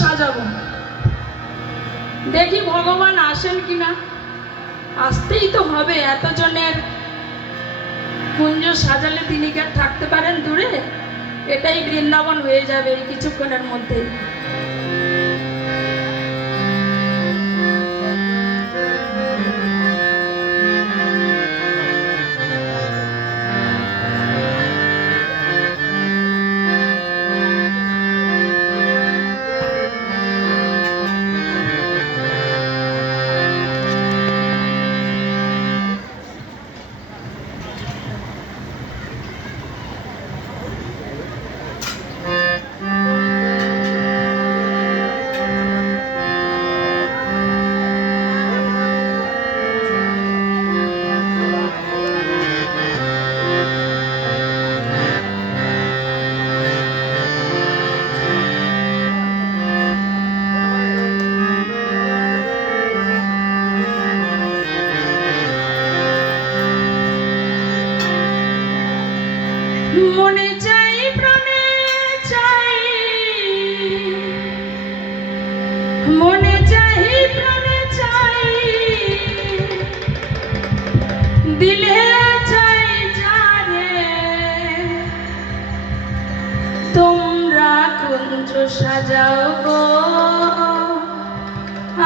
সাজাবো, দেখি ভগবান আসেন কিনা। আসতেই তো হবে, এতজনের কুঞ্জ সাজালে তিনি কি আর থাকতে পারেন দূরে? এটাই বৃন্দাবন হয়ে যাবে এই কিছুক্ষণের মধ্যে। মনে চাই, প্রাণে চাই, মনে চাই, প্রাণে চাই, দিলে চাই যারে তোমরা কুঞ্জ সাজাও গো।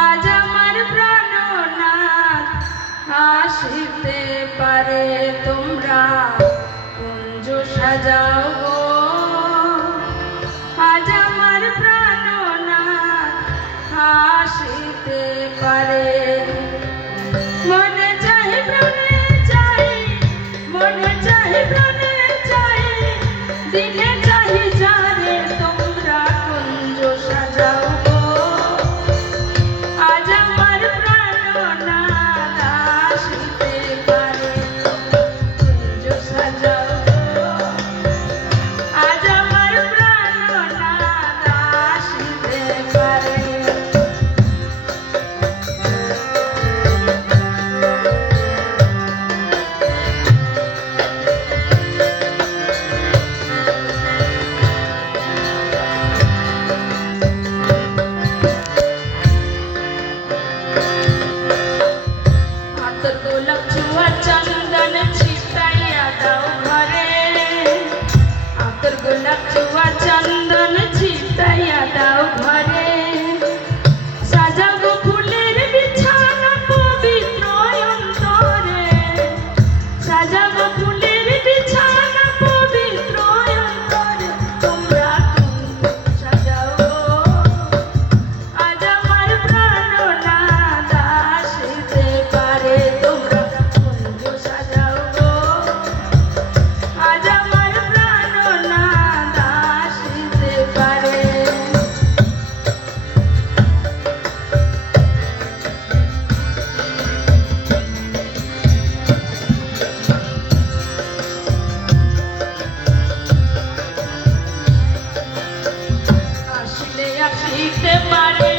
আজ আমার প্রাণনাথ আসিতে পারে, তোমরা সাজাও গো। আজ আমার প্রাণনাথ আসিতে পারে। মনে চাই, প্রাণে চাই, মনে চাই, প্রাণে চাই, দিলে চাই যারে তোমরা কুঞ্জ সাজাও গো। আজ আমার প্রাণনাথ আসিতে পারে, কুঞ্জ সাজাও। चंदन छिटाइया दाओ घरे, आतर गोलाप चुआ चंदन छिटाइया दाओ घरे। साजाबो फुलेर बिछाना पवित्र अंतरे, साजाबो फुलेर बिछाना पवित्र अंतरे, তোমরা কুঞ্জ সাজাও। আজ আমার প্রাণনাথ আসিতে পারে, তোমরা কুঞ্জ সাজাও গো। আজ আমার প্রাণনাথ আসিতে পারে। আসিলে আসিতে পারে